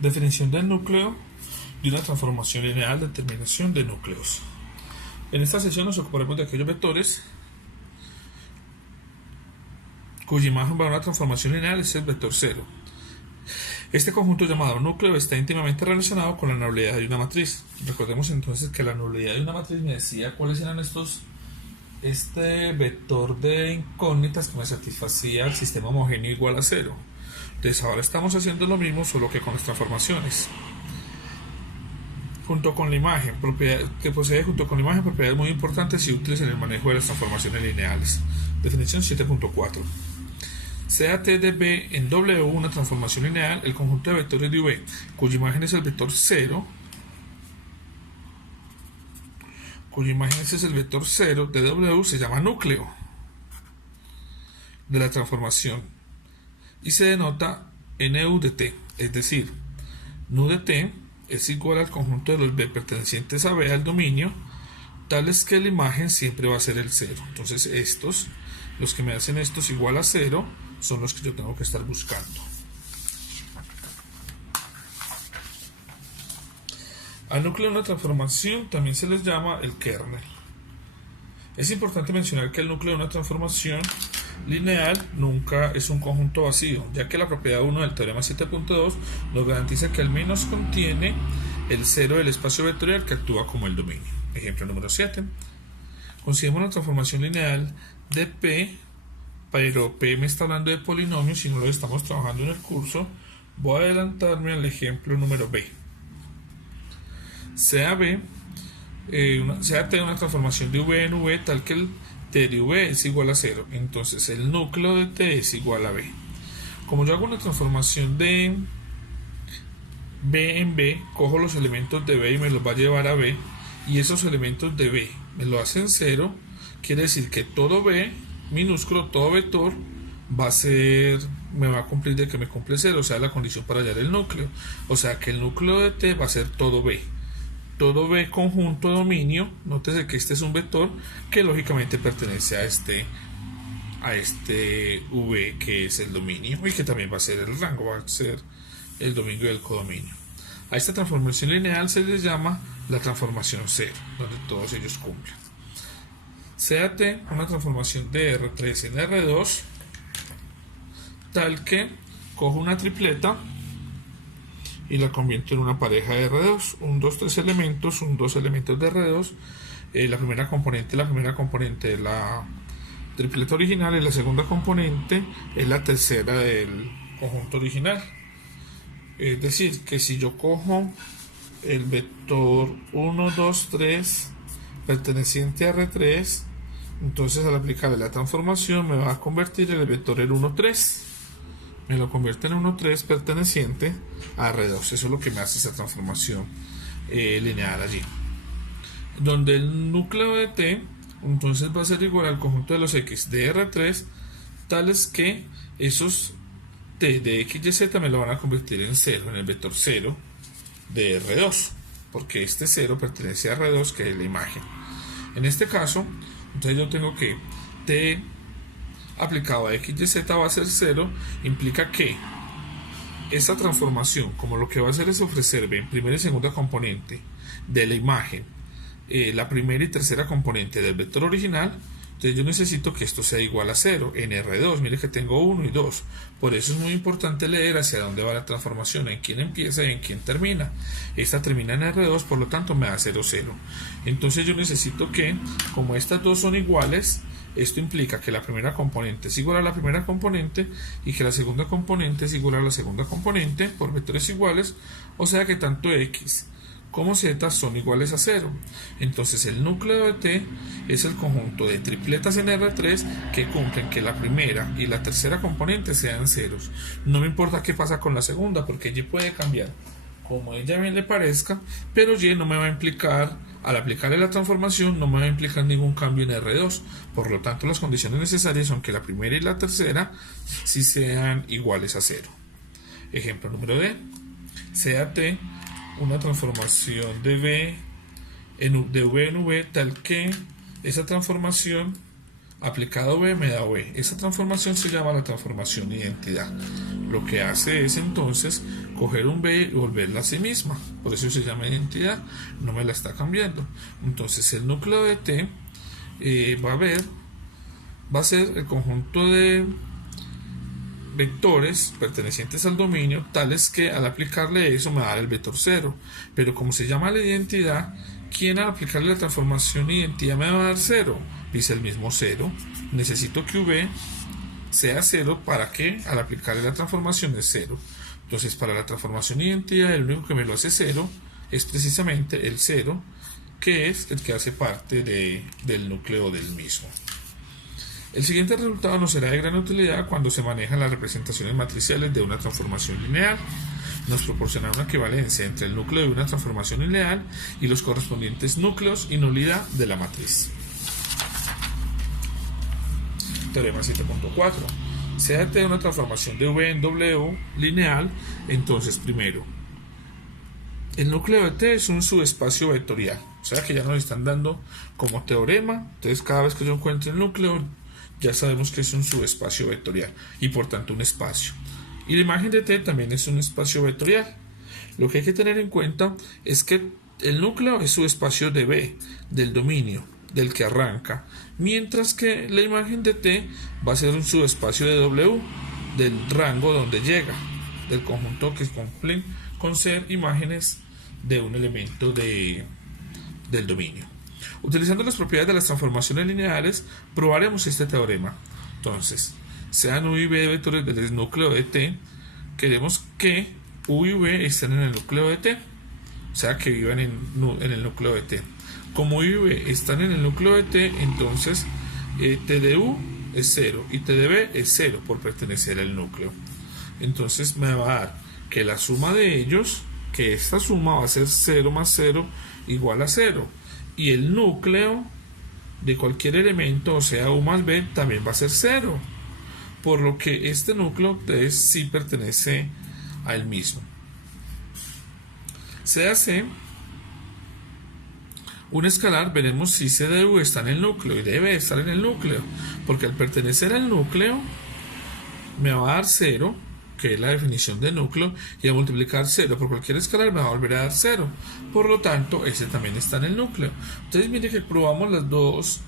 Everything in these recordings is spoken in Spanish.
Definición del núcleo de una transformación lineal, determinación de núcleos. En esta sesión nos ocuparemos de aquellos vectores cuya imagen va a una transformación lineal es el vector 0. Este conjunto llamado núcleo está íntimamente relacionado con la nulidad de una matriz. Recordemos entonces que la nulidad de una matriz me decía cuáles eran este vector de incógnitas que me satisfacía el sistema homogéneo igual a 0. Entonces ahora estamos haciendo lo mismo, solo que con las transformaciones. Junto con la imagen, que posee junto con la imagen propiedades muy importantes y útiles en el manejo de las transformaciones lineales. Definición 7.4. Sea T de B en W una transformación lineal, el conjunto de vectores de V, cuya imagen es el vector 0, de W, se llama núcleo de la transformación y se denota NU de T, es decir, NU de T es igual al conjunto de los B pertenecientes a B al dominio, tales que la imagen siempre va a ser el 0. Entonces los que me hacen estos igual a 0, son los que yo tengo que estar buscando. Al núcleo de una transformación también se les llama el kernel. Es importante mencionar que el núcleo de una transformación lineal nunca es un conjunto vacío, ya que la propiedad 1 del teorema 7.2 nos garantiza que al menos contiene el 0 del espacio vectorial que actúa como el dominio. Ejemplo número 7. Consideremos una transformación lineal de P, pero P me está hablando de polinomios y no lo estamos trabajando en el curso. Voy a adelantarme al ejemplo número B. Sea T una transformación de V en V tal que el T de V es igual a 0. Entonces el núcleo de T es igual a B. Como yo hago una transformación de B en B, cojo los elementos de B y me los va a llevar a B. Y esos elementos de B me lo hacen 0. Quiere decir que todo B minúsculo, todo vector me va a cumplir de que me cumple 0, o sea, la condición para hallar el núcleo. O sea, que el núcleo de T va a ser todo B. Todo B conjunto dominio. Nótese que este es un vector que lógicamente pertenece a este V que es el dominio y que también va a ser el rango, va a ser el dominio del codominio. A esta transformación lineal se les llama la transformación 0, donde todos ellos cumplen. Sea T una transformación de R3 en R2 tal que cojo una tripleta y la convierto en una pareja de R2, dos elementos de R2. La primera componente de la tripleta original y la segunda componente es la tercera del conjunto original. Es decir, que si yo cojo el vector 1, 2, 3 perteneciente a R3, entonces al aplicarle la transformación me va a convertir el vector en 1, 3. Me lo convierte en 1, 3 perteneciente a R2. Eso es lo que me hace esa transformación lineal allí. Donde el núcleo de T entonces va a ser igual al conjunto de los X de R3, tales que esos T de X y Z me lo van a convertir en 0, en el vector 0 de R2, porque este 0 pertenece a R2, que es la imagen. En este caso, entonces yo tengo que T aplicado a X y Z va a ser 0, implica que esa transformación, como lo que va a hacer es ofrecerme en primera y segunda componente de la imagen, la primera y tercera componente del vector original, entonces yo necesito que esto sea igual a 0 en R2. Mire que tengo 1 y 2. Por eso es muy importante leer hacia dónde va la transformación, en quién empieza y en quién termina. Esta termina en R2, por lo tanto me da 0, 0. Entonces yo necesito que, como estas dos son iguales, esto implica que la primera componente es igual a la primera componente y que la segunda componente es igual a la segunda componente por vectores iguales, o sea que tanto X como Z son iguales a 0. Entonces el núcleo de T es el conjunto de tripletas en R3 que cumplen que la primera y la tercera componente sean ceros. No me importa qué pasa con la segunda, porque Y puede cambiar como ella bien le parezca, pero Y no me va a implicar, al aplicarle la transformación, no me va a implicar ningún cambio en R2. Por lo tanto, las condiciones necesarias son que la primera y la tercera sí sean iguales a 0. Ejemplo número D. Sea T una transformación de V en V tal que esa transformación aplicado B me da V. Esa transformación se llama la transformación identidad. lo que hace es entonces coger un B y volverla a sí misma. Por eso se llama identidad, no me la está cambiando. Entonces el núcleo de T va a ser el conjunto de vectores pertenecientes al dominio, tales que al aplicarle eso me va a dar el vector 0. Pero como se llama la identidad, ¿quién al aplicarle la transformación identidad me va a dar 0? Dice el mismo 0. Necesito que V sea 0 para que al aplicarle la transformación es 0. Entonces para la transformación identidad el único que me lo hace 0 es precisamente el 0, que es el que hace parte del núcleo del mismo. El siguiente resultado nos será de gran utilidad cuando se manejan las representaciones matriciales de una transformación lineal. Nos proporciona una equivalencia entre el núcleo de una transformación lineal y los correspondientes núcleos y nulidad de la matriz. Teorema 7.4. Sea T una transformación de V en W lineal, entonces primero, el núcleo de T es un subespacio vectorial. O sea que ya nos están dando como teorema. Entonces cada vez que yo encuentre el núcleo, ya sabemos que es un subespacio vectorial y por tanto un espacio. Y la imagen de T también es un espacio vectorial. Lo que hay que tener en cuenta es que el núcleo es subespacio de V, del dominio, del que arranca, mientras que la imagen de T va a ser un subespacio de W, del rango donde llega, del conjunto que cumplen con ser imágenes de un elemento del dominio. Utilizando las propiedades de las transformaciones lineales, probaremos este teorema. Entonces, sean U y V vectores del núcleo de T, queremos que U y V estén en el núcleo de T, o sea que vivan en el núcleo de T. Como U y V están en el núcleo de T, entonces T de U es 0 y T de V es 0 por pertenecer al núcleo. Entonces me va a dar que la suma de ellos, que esta suma va a ser 0 más 0 igual a 0. Y el núcleo de cualquier elemento, o sea U más B, también va a ser 0. Por lo que este núcleo sí pertenece al mismo. Sea C un escalar, veremos si C de U está en el núcleo, y debe estar en el núcleo, porque al pertenecer al núcleo me va a dar 0, que es la definición de núcleo, y a multiplicar 0 por cualquier escalar me va a volver a dar 0. Por lo tanto, ese también está en el núcleo. Entonces, mire que probamos las dos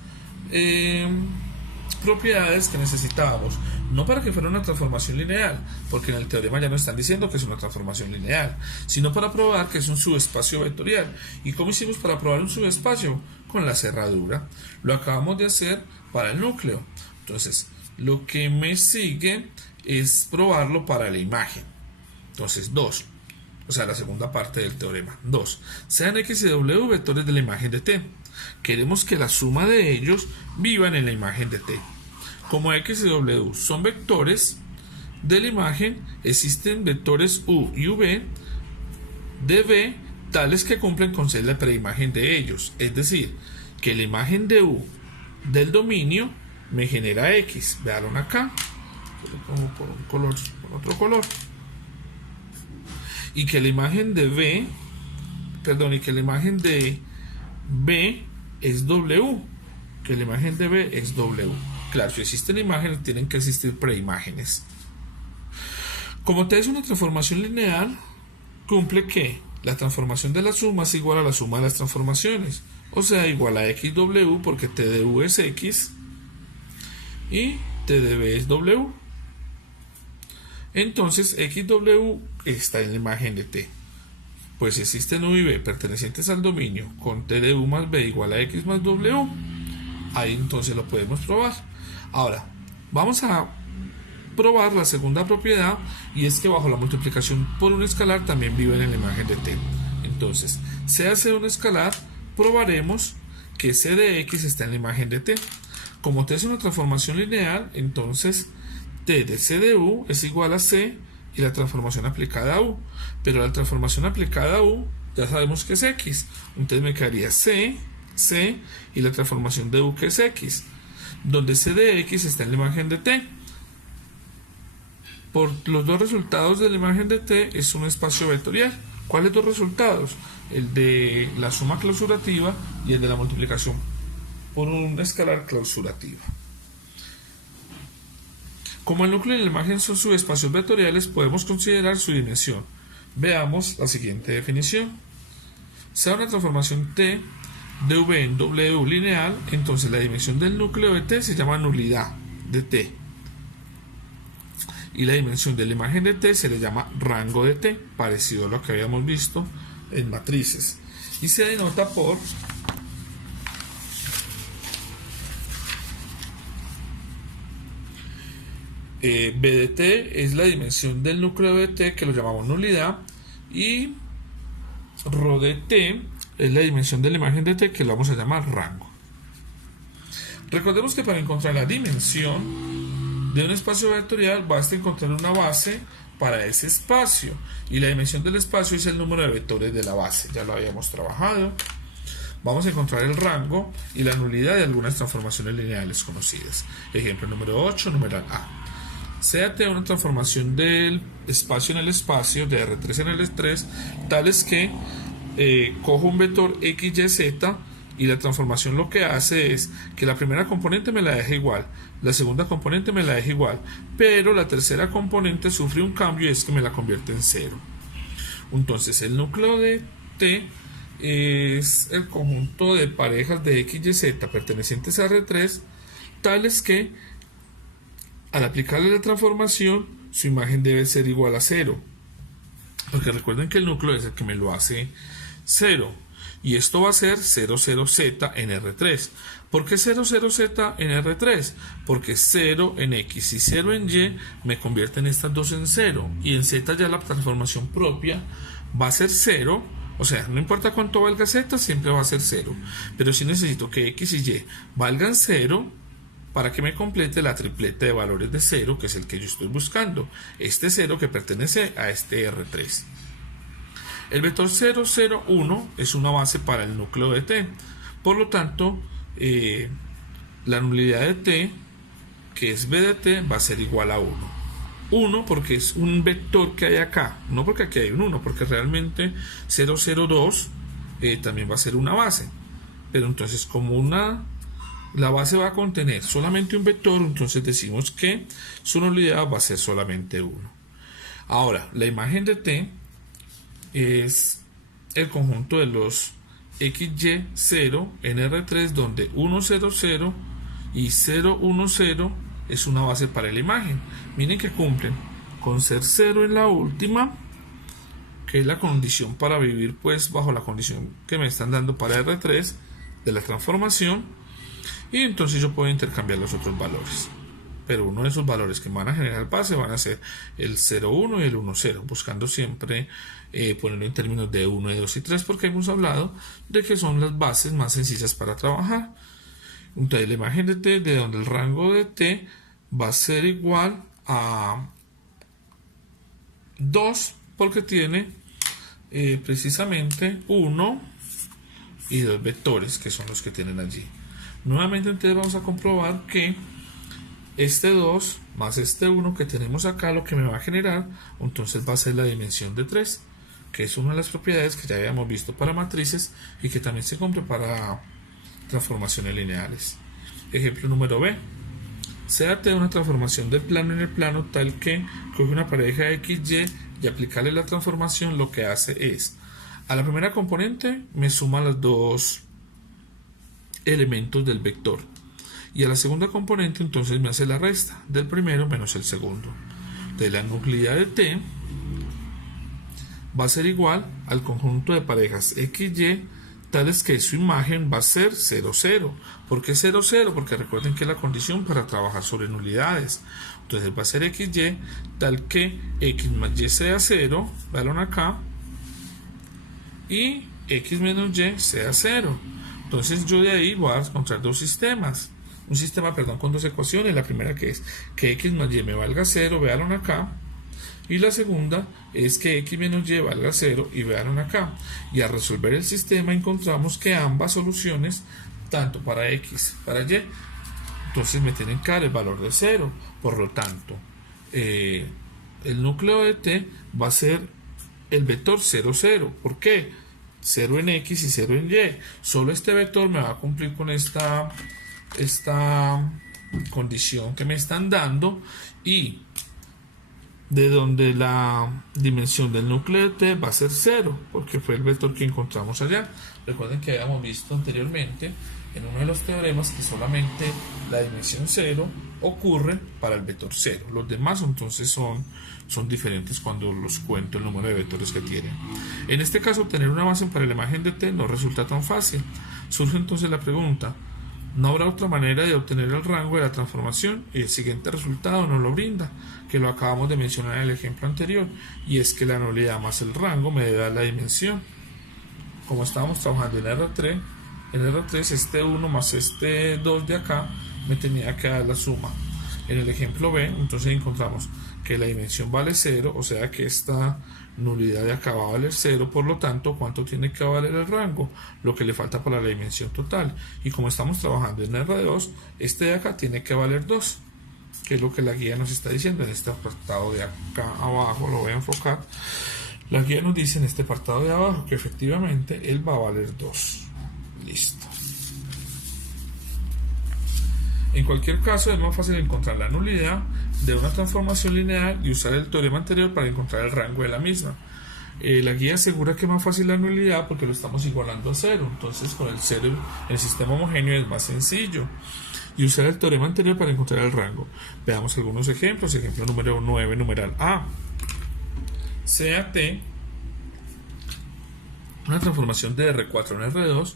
propiedades que necesitábamos, no para que fuera una transformación lineal, porque en el teorema ya nos están diciendo que es una transformación lineal, sino para probar que es un subespacio vectorial. ¿Y cómo hicimos para probar un subespacio? Con la cerradura. Lo acabamos de hacer para el núcleo. Entonces, lo que me sigue es probarlo para la imagen. Entonces 2, o sea la segunda parte del teorema. 2. Sean X y W vectores de la imagen de T. Queremos que la suma de ellos vivan en la imagen de T. Como X y W son vectores de la imagen, existen vectores U y V de V tales que cumplen con ser la preimagen de ellos. Es decir, que la imagen de U del dominio me genera X. Vean acá. Lo pongo por un color, por otro color, y que la imagen de V, y que la imagen de B es W, que la imagen de B es W. Claro, si existen imágenes, tienen que existir preimágenes. Como T es una transformación lineal, cumple que la transformación de la suma es igual a la suma de las transformaciones, o sea, igual a XW, porque T de U es X y T de B es W. Entonces XW está en la imagen de T. Pues si existen U y V pertenecientes al dominio con T de U más B igual a X más W, ahí entonces lo podemos probar. Ahora, vamos a probar la segunda propiedad, y es que bajo la multiplicación por un escalar también viven en la imagen de T. Entonces, C hace un escalar, probaremos que C de X está en la imagen de T. Como T es una transformación lineal, entonces T de C de U es igual a C y la transformación aplicada a U. Pero la transformación aplicada a U ya sabemos que es X. Entonces me quedaría C y la transformación de U, que es X, donde C de X está en la imagen de T. Por los dos resultados de la imagen de T es un espacio vectorial. ¿Cuáles dos resultados? El de la suma clausurativa y el de la multiplicación por un escalar clausurativa. Como el núcleo y la imagen son subespacios vectoriales, podemos considerar su dimensión. Veamos la siguiente definición. Sea una transformación T de V en W lineal, entonces la dimensión del núcleo de T se llama nulidad de T. Y la dimensión de la imagen de T se le llama rango de T, parecido a lo que habíamos visto en matrices. Y se denota por B de T es la dimensión del núcleo de T, que lo llamamos nulidad, y ρ de T es la dimensión de la imagen de T, que lo vamos a llamar rango. Recordemos que para encontrar la dimensión de un espacio vectorial basta encontrar una base para ese espacio, y la dimensión del espacio es el número de vectores de la base. Ya lo habíamos trabajado. Vamos a encontrar el rango y la nulidad de algunas transformaciones lineales conocidas. Ejemplo número 8, numeral A. Sea T una transformación del espacio en el espacio, de R3 en L3, tales que cojo un vector X, Y, Z, y la transformación lo que hace es que la primera componente me la deja igual, la segunda componente me la deja igual, pero la tercera componente sufre un cambio y es que me la convierte en cero. Entonces el núcleo de T es el conjunto de parejas de X, Y, Z pertenecientes a R3, tales que al aplicarle la transformación su imagen debe ser igual a 0, porque recuerden que el núcleo es el que me lo hace 0, y esto va a ser 00z en R3. ¿Por qué 00z en R3? Porque 0 en X y 0 en Y me convierten estas dos en 0, y en Z ya la transformación propia va a ser 0. O sea, no importa cuánto valga Z, siempre va a ser 0, pero sí necesito que X y Y valgan 0 para que me complete la tripleta de valores de 0, que es el que yo estoy buscando, este 0 que pertenece a este R3. El vector 0, 0, 1 es una base para el núcleo de T, por lo tanto la nulidad de T, que es B de T, va a ser igual a 1. 1 porque es un vector que hay acá, no porque aquí hay un 1, porque realmente 0, 0, 2 también va a ser una base, pero entonces como la base va a contener solamente un vector, entonces decimos que su nulidad va a ser solamente 1. Ahora, la imagen de T es el conjunto de los XY0 en R3, donde 1, 0, 0 y 0, 1, 0 es una base para la imagen. Miren que cumplen con ser 0 en la última, que es la condición para vivir pues bajo la condición que me están dando para R3 de la transformación. Y entonces yo puedo intercambiar los otros valores, pero uno de esos valores que van a generar base van a ser el 0,1 y el 1,0, buscando siempre ponerlo en términos de 1, 2 y 3, porque hemos hablado de que son las bases más sencillas para trabajar. Entonces la imagen de T, de donde el rango de T va a ser igual a 2, porque tiene precisamente 1 y 2 vectores, que son los que tienen allí. Nuevamente entonces vamos a comprobar que este 2 más este 1 que tenemos acá, lo que me va a generar entonces va a ser la dimensión de 3, que es una de las propiedades que ya habíamos visto para matrices y que también se cumple para transformaciones lineales. Ejemplo número B. Sea T una transformación del plano en el plano tal que coge una pareja XY y aplicarle la transformación, lo que hace es a la primera componente me suma los dos elementos del vector, y a la segunda componente entonces me hace la resta del primero menos el segundo. De la nulidad de T va a ser igual al conjunto de parejas XY tales que su imagen va a ser 0, 0. ¿Por qué 0, 0? Porque recuerden que es la condición para trabajar sobre nulidades. Entonces va a ser XY tal que X más Y sea 0, vean acá, y X menos Y sea 0. Entonces yo de ahí voy a encontrar dos sistemas. Un sistema, con dos ecuaciones. La primera que es que X más Y me valga 0, véanlo acá. Y la segunda es que X menos Y valga 0 y véanlo acá. Y al resolver el sistema encontramos que ambas soluciones, tanto para X para Y, entonces me tienen que dar el valor de 0. Por lo tanto, el núcleo de T va a ser el vector 0, 0. ¿Por qué? 0 en X y 0 en Y. Solo este vector me va a cumplir con esta condición que me están dando y de donde la dimensión del núcleo de T va a ser 0, porque fue el vector que encontramos allá. Recuerden que habíamos visto anteriormente en uno de los teoremas que solamente la dimensión 0 ocurre para el vector 0. Los demás entonces son diferentes cuando los cuento el número de vectores que tienen. En este caso, obtener una base para la imagen de T no resulta tan fácil. Surge entonces la pregunta: ¿no habrá otra manera de obtener el rango de la transformación? Y el siguiente resultado nos lo brinda, que lo acabamos de mencionar en el ejemplo anterior, y es que la nulidad más el rango me da la dimensión. Como estábamos trabajando en R3, este 1 más este 2 de acá me tenía que dar la suma. En el ejemplo B, entonces encontramos que la dimensión vale 0, o sea que esta nulidad de acá va a valer 0, por lo tanto, ¿cuánto tiene que valer el rango? Lo que le falta para la dimensión total. Y como estamos trabajando en R2, este de acá tiene que valer 2, que es lo que la guía nos está diciendo en este apartado de acá abajo. Lo voy a enfocar. La guía nos dice en este apartado de abajo que efectivamente él va a valer 2. Listo. En cualquier caso, es más fácil encontrar la nulidad de una transformación lineal y usar el teorema anterior para encontrar el rango de la misma. La guía asegura que es más fácil la nulidad porque lo estamos igualando a 0. Entonces, con el 0 en el sistema homogéneo es más sencillo. Y usar el teorema anterior para encontrar el rango. Veamos algunos ejemplos. Ejemplo número 9, numeral A. Sea T una transformación de R4 en R2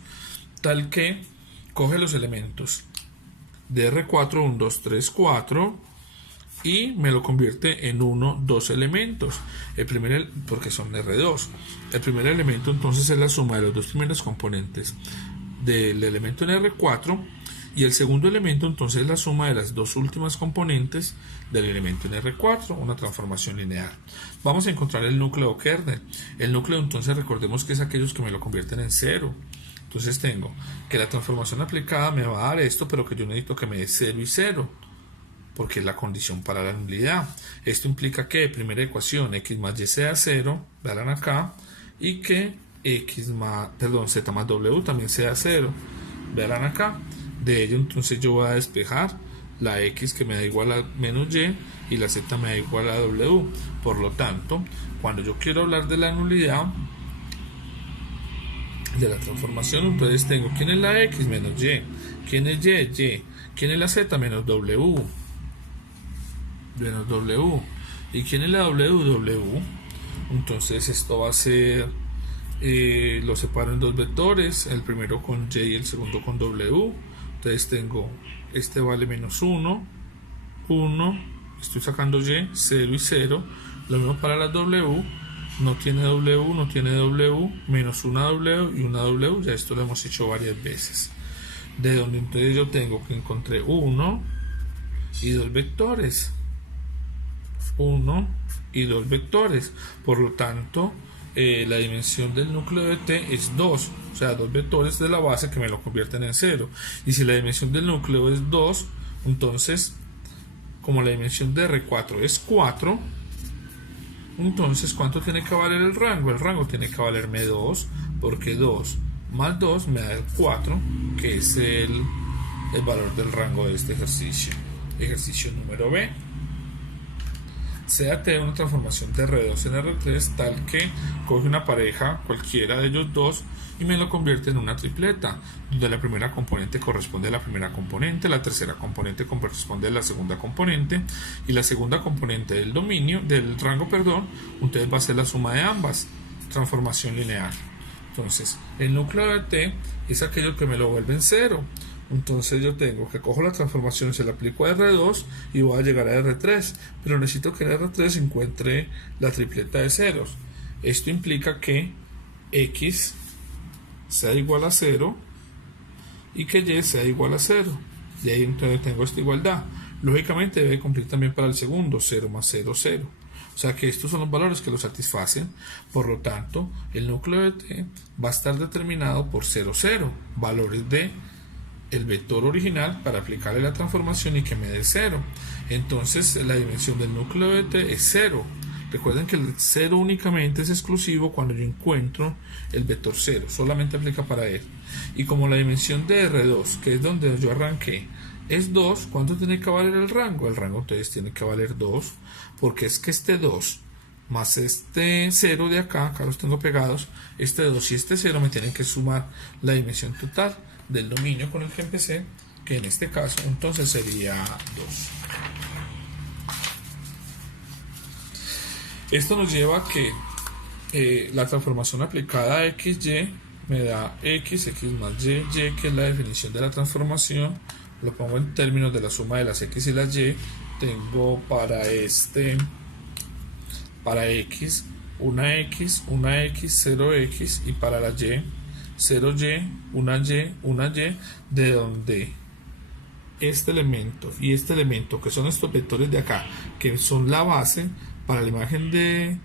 tal que coge los elementos de R4, 1, 2, 3, 4 y me lo convierte en 1, 2 elementos. Porque son R2. El primer elemento entonces es la suma de los dos primeros componentes del elemento en R4 y el segundo elemento entonces es la suma de las dos últimas componentes del elemento en R4, una transformación lineal. Vamos a encontrar el núcleo kernel. El núcleo entonces recordemos que es aquellos que me lo convierten en 0. Entonces tengo que la transformación aplicada me va a dar esto, pero que yo necesito que me dé 0 y 0, porque es la condición para la nulidad. Esto implica que primera ecuación x más y sea 0, vean acá, y que z más w también sea 0, vean acá. De ello entonces yo voy a despejar la x que me da igual a menos y la z me da igual a w. Por lo tanto, cuando yo quiero hablar de la nulidad de la transformación, entonces tengo ¿quién es la x? Menos y. ¿Quién es y? ¿Quién es la z? Menos w. Menos w. ¿Y quién es la w? Entonces esto va a ser, lo separo en dos vectores, el primero con y y el segundo con w. Entonces tengo, este vale menos 1, estoy sacando y, 0 y 0, lo mismo para la w, no tiene w, menos una w y una w, ya esto lo hemos hecho varias veces. De donde entonces yo tengo que encontré 1 y 2 vectores. 1 y 2 vectores. Por lo tanto, la dimensión del núcleo de T es 2. O sea, 2 vectores de la base que me lo convierten en 0. Y si la dimensión del núcleo es 2, entonces, como la dimensión de R4 es 4, entonces, ¿cuánto tiene que valer el rango? El rango tiene que valerme 2, porque 2 más 2 me da el 4, que es el valor del rango de este ejercicio. Ejercicio número B. Sea T una transformación de R2 en R3 tal que coge una pareja, cualquiera de ellos dos, y me lo convierte en una tripleta, donde la primera componente corresponde a la primera componente, la tercera componente corresponde a la segunda componente, y la segunda componente del rango, entonces va a ser la suma de ambas, transformación lineal. Entonces, el núcleo de T es aquello que me lo vuelve en 0. Entonces yo tengo que cojo la transformación, se la aplico a R2 y voy a llegar a R3, pero necesito que en R3 encuentre la tripleta de ceros. Esto implica que X sea igual a 0 y que Y sea igual a 0. De ahí entonces tengo esta igualdad. Lógicamente debe cumplir también para el segundo, 0 más 0, 0. O sea que estos son los valores que lo satisfacen. Por lo tanto, el núcleo de T va a estar determinado por 0, 0, valores de el vector original para aplicarle la transformación y que me dé 0. Entonces la dimensión del núcleo de T es 0. Recuerden que el 0 únicamente es exclusivo cuando yo encuentro el vector 0, solamente aplica para él. Y como la dimensión de R2, que es donde yo arranqué, es 2, ¿cuánto tiene que valer el rango? El rango entonces tiene que valer 2, porque es que este 2 más este 0 de acá, acá los tengo pegados, este 2 y este 0 me tienen que sumar la dimensión total del dominio con el que empecé, que en este caso entonces sería 2. Esto nos lleva a que la transformación aplicada a XY me da X más Y, que es la definición de la transformación. Lo pongo en términos de la suma de las X y las Y. Tengo para X, una X, 0X, y para la Y, 0Y, una Y, de donde este elemento y este elemento, que son estos vectores de acá, que son la base para la imagen de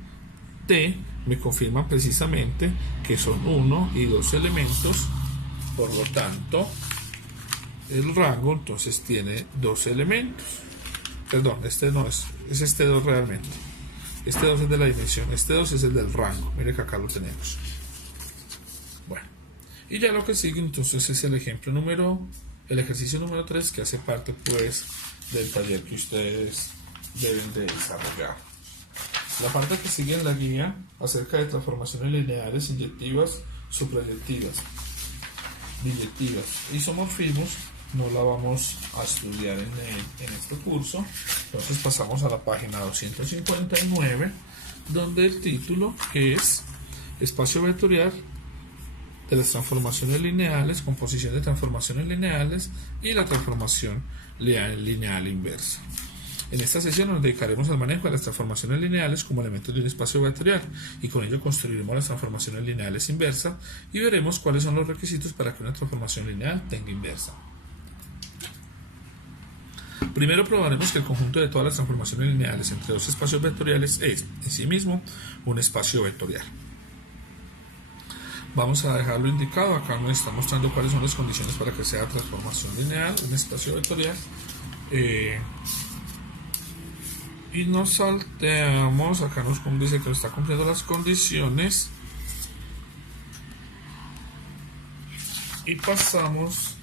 T, me confirman precisamente que son 1 y 2 elementos. Por lo tanto, el rango entonces tiene 2 elementos. Perdón, este no es este 2 realmente. Este 2 es de la dimensión, este 2 es el del rango. Mire que acá lo tenemos. Bueno, y ya lo que sigue entonces es el ejercicio número 3, que hace parte pues del taller que ustedes deben de desarrollar. La parte que sigue en la guía acerca de transformaciones lineales, inyectivas, suprayectivas, biyectivas, isomorfismos, no la vamos a estudiar en este curso. Entonces pasamos a la página 259, donde el título es Espacio vectorial de las transformaciones lineales, composición de transformaciones lineales y la transformación lineal inversa. En esta sesión nos dedicaremos al manejo de las transformaciones lineales como elementos de un espacio vectorial, y con ello construiremos las transformaciones lineales inversas y veremos cuáles son los requisitos para que una transformación lineal tenga inversa. Primero probaremos que el conjunto de todas las transformaciones lineales entre dos espacios vectoriales es en sí mismo un espacio vectorial. Vamos a dejarlo indicado, acá nos está mostrando cuáles son las condiciones para que sea transformación lineal, un espacio vectorial. Y nos salteamos, acá nos dice que está cumpliendo las condiciones, y pasamos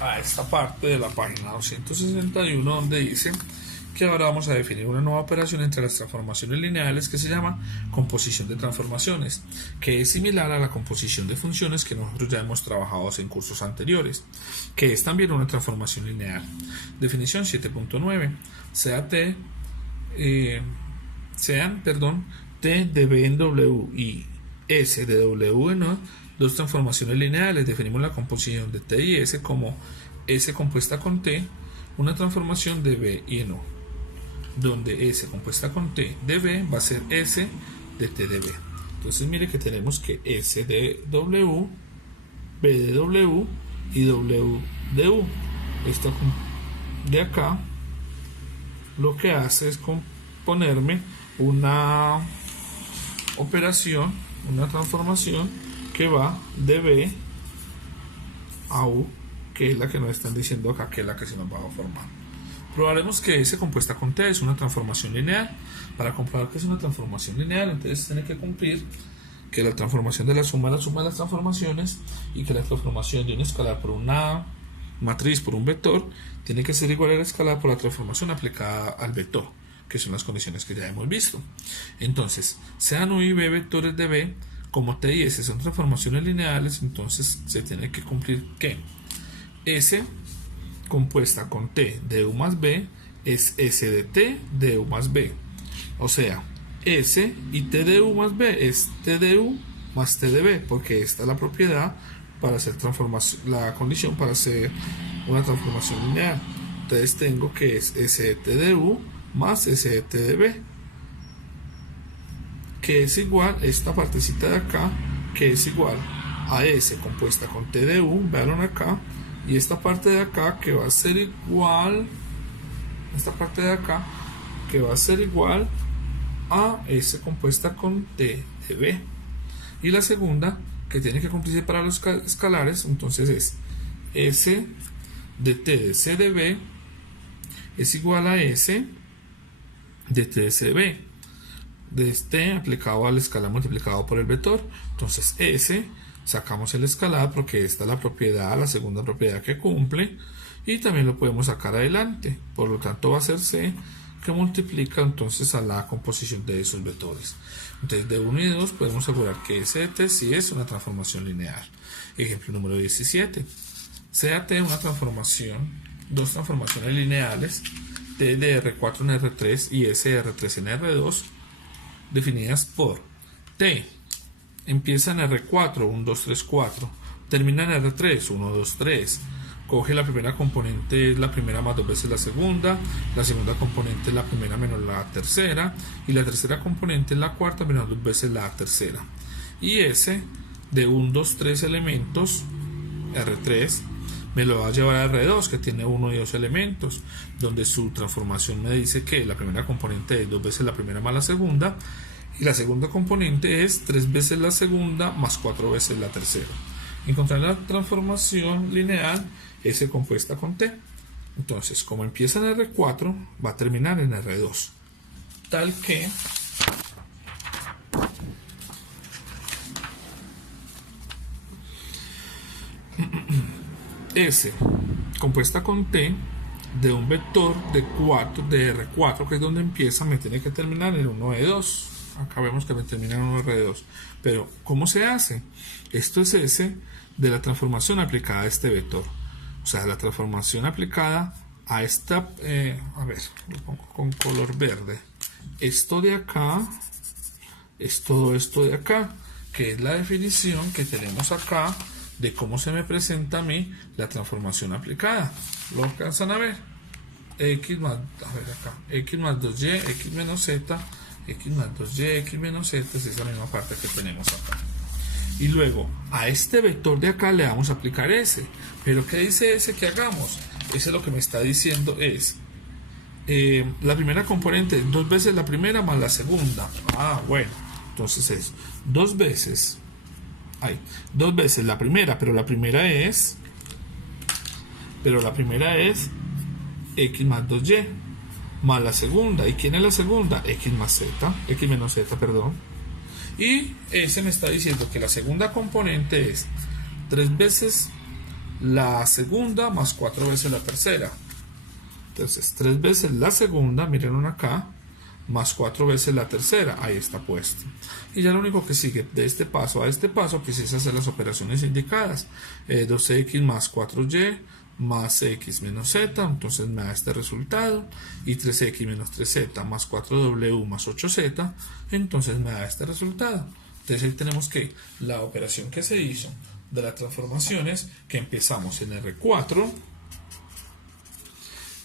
a esta parte de la página 261, donde dice que ahora vamos a definir una nueva operación entre las transformaciones lineales que se llama composición de transformaciones, que es similar a la composición de funciones que nosotros ya hemos trabajado en cursos anteriores, que es también una transformación lineal. Definición 7.9. Sean T de B en W y S de W en O, dos transformaciones lineales. Definimos la composición de T y S como S compuesta con T, una transformación de B y en O, donde S compuesta con T de B va a ser S de T de B. Entonces mire que tenemos que S de W, B de W y W de U. Esto de acá lo que hace es ponerme una operación, una transformación que va de B a U, que es la que nos están diciendo acá, que es la que se nos va a formar. Probaremos que S compuesta con T es una transformación lineal. Para comprobar que es una transformación lineal, entonces tiene que cumplir que la transformación de la suma de las transformaciones, y que la transformación de un escalar por una matriz por un vector tiene que ser igual a la escalar por la transformación aplicada al vector, que son las condiciones que ya hemos visto. Entonces, sean U y B vectores de B, como T y S son transformaciones lineales, entonces se tiene que cumplir que S compuesta con T de U más B es S de T de U más B. O sea, S y T de U más B es T de U más T de B, porque esta es la propiedad para hacer la condición para hacer una transformación lineal. Entonces tengo que es S de T de U más S de T de B, que es igual a esta partecita de acá, que es igual a S compuesta con T de U, vean acá, y esta parte de acá que va a ser igual, a S compuesta con T de B. Y la segunda, que tiene que cumplirse para los escalares, entonces es S de T de C de B es igual a S de T de C de B, de este aplicado al escalar multiplicado por el vector. Entonces S Sacamos el escalar porque esta es la propiedad, la segunda propiedad que cumple, y también lo podemos sacar adelante. Por lo tanto va a ser C, que multiplica entonces a la composición de esos vectores. Entonces de 1 y de 2 podemos asegurar que S de T sí es una transformación lineal. Ejemplo número 17. C a T una transformación, dos transformaciones lineales, T de R4 en R3 y S de R3 en R2, definidas por T empieza en R4, 1, 2, 3, 4, termina en R3, 1, 2, 3, coge la primera componente, es la primera más dos veces la segunda componente es la primera menos la tercera, y la tercera componente es la cuarta menos dos veces la tercera. Y S de 1, 2, 3 elementos, R3, me lo va a llevar a R2, que tiene 1 y 2 elementos, donde su transformación me dice que la primera componente es dos veces la primera más la segunda, y la segunda componente es 3 veces la segunda más 4 veces la tercera. Encontrar la transformación lineal S compuesta con T. Entonces, como empieza en R4, va a terminar en R2. Tal que S compuesta con T de un vector de R4, que es donde empieza, me tiene que terminar en 1 de 2. Acá vemos que me termina en 1 de 2. Pero, ¿cómo se hace? Esto es S de la transformación aplicada a este vector. O sea, la transformación aplicada a esta... a ver, lo pongo con color verde. Esto de acá es todo esto de acá, que es la definición que tenemos acá de cómo se me presenta a mí la transformación aplicada. ¿Lo alcanzan a ver? X más, a ver acá, X más 2Y, X menos Z, X más 2Y, X menos Z, es esa misma parte que tenemos acá. Y luego, a este vector de acá le vamos a aplicar S. ¿Pero qué dice S que hagamos? Ese lo que me está diciendo es, la primera componente es 2 veces la primera más la segunda. Ah, bueno, entonces es 2 veces... dos veces la primera, pero la primera es X más 2Y más la segunda. ¿Y quién es la segunda? X menos Z, perdón. Y ese me está diciendo que la segunda componente es 3 veces la segunda más 4 veces la tercera. Entonces 3 veces la segunda, miren acá, más 4 veces la tercera, ahí está puesto. Y ya lo único que sigue de este paso a este paso, pues es hacer las operaciones indicadas. 2x más 4y más x menos z, entonces me da este resultado. Y 3x menos 3z más 4w más 8z, entonces me da este resultado. Entonces ahí tenemos que la operación que se hizo de las transformaciones, que empezamos en R4,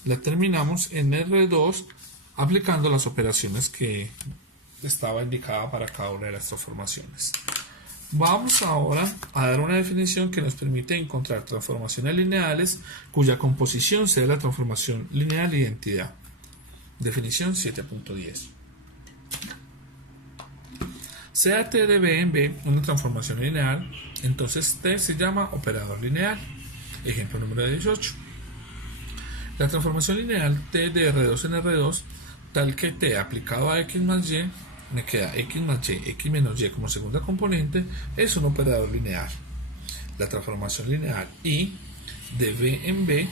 la terminamos en R2, aplicando las operaciones que estaba indicada para cada una de las transformaciones. Vamos ahora a dar una definición que nos permite encontrar transformaciones lineales cuya composición sea la transformación lineal identidad. Definición 7.10. Sea T de B en B una transformación lineal, entonces T se llama operador lineal. Ejemplo número 18. La transformación lineal T de R2 en R2, tal que T aplicado a X más Y, me queda X más Y, X menos Y como segunda componente, es un operador lineal. La transformación lineal I de B en B,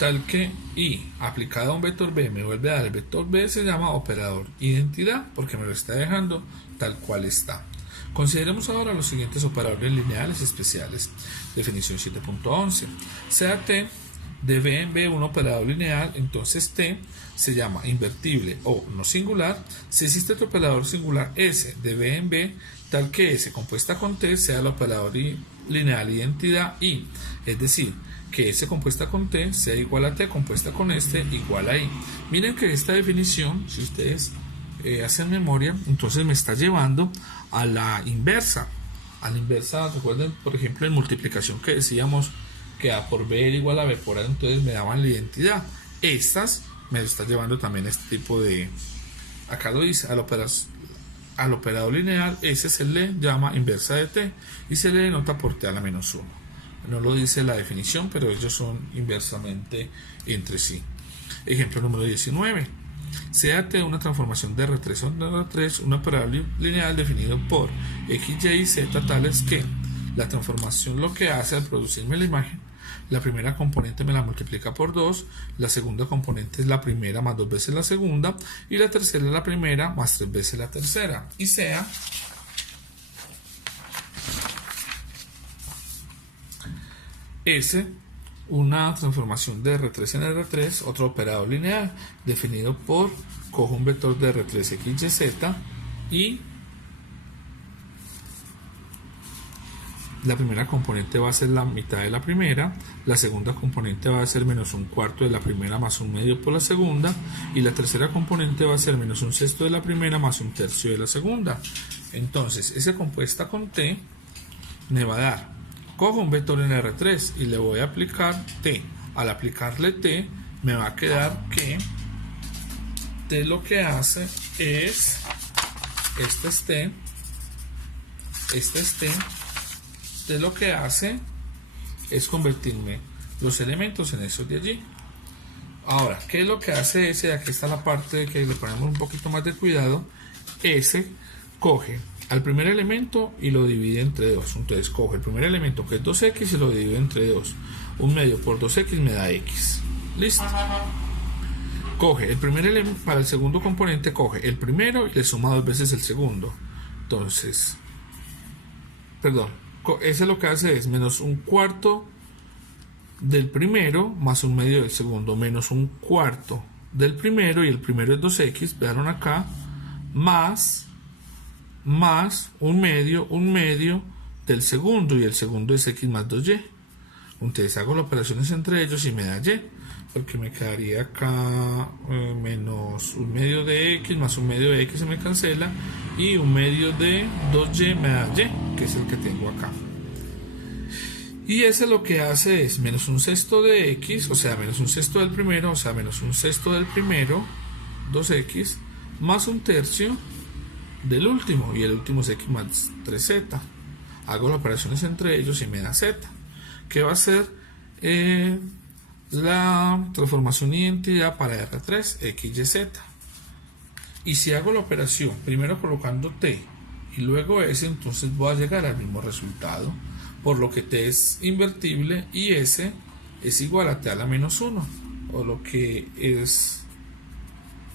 tal que I aplicado a un vector B me vuelve a dar el vector B, se llama operador identidad, porque me lo está dejando tal cual está. Consideremos ahora los siguientes operadores lineales especiales. Definición 7.11. Sea T de B en B un operador lineal, entonces T se llama invertible o no singular si existe otro operador singular S de B en B, tal que S compuesta con T sea el operador lineal identidad I, es decir, que S compuesta con T sea igual a T compuesta con este igual a I. Miren que esta definición, si ustedes hacen memoria, entonces me está llevando a la inversa. Recuerden, por ejemplo, en multiplicación que decíamos que A por B era igual a B por A, entonces me daban la identidad. Estas me está llevando también este tipo de... Acá lo dice, al operador lineal, ese se le llama inversa de T y se le denota por T a la menos 1. No lo dice la definición, pero ellos son inversamente entre sí. Ejemplo número 19. Sea T una transformación de R3 o de R3, un operador lineal definido por X, Y y Z tales que La transformación lo que hace al producirme la imagen, la primera componente me la multiplica por 2, la segunda componente es la primera más 2 veces la segunda, y la tercera es la primera más 3 veces la tercera, y sea S una transformación de R3 en R3, otro operador lineal definido por, cojo un vector de R3 X, Y, Z, y la primera componente va a ser la mitad de la primera, la segunda componente va a ser menos un cuarto de la primera más un medio por la segunda, y la tercera componente va a ser menos un sexto de la primera más un tercio de la segunda. Entonces, ese compuesta con T me va a dar, cojo un vector en R3 y le voy a aplicar T. Al aplicarle T, me va a quedar que T lo que hace es, este es T, este es T, T lo que hace es convertirme los elementos en esos de allí. Ahora, ¿qué es lo que hace S? Aquí está la parte que le ponemos un poquito más de cuidado. S coge al primer elemento y lo divide entre 2. Entonces coge el primer elemento, que es 2x, y lo divide entre 2. Un medio por 2x me da x. Listo. Coge el primer elemento, para el segundo componente coge el primero y le suma 2 veces el segundo. Entonces, perdón, ese lo que hace es menos un cuarto del primero más un medio del segundo, menos un cuarto del primero, y el primero es 2x, vean acá, más un medio del segundo, y el segundo es x más 2y. Entonces hago las operaciones entre ellos y me da y, porque me quedaría acá menos un medio de x más un medio de x, se me cancela, y un medio de 2y me da y, que es el que tengo acá. Y ese lo que hace es menos un sexto de x, o sea, menos un sexto del primero, o sea, menos un sexto del primero, 2x, más un tercio del último, y el último es x más 3z. Hago las operaciones entre ellos y me da z, que va a ser la transformación de identidad para R3 x, y, z. Y si hago la operación primero colocando t y luego s, entonces voy a llegar al mismo resultado, por lo que t es invertible y s es igual a t a la menos 1, o lo que es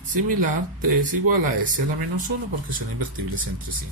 similar, t es igual a s a la menos 1, porque son invertibles entre sí.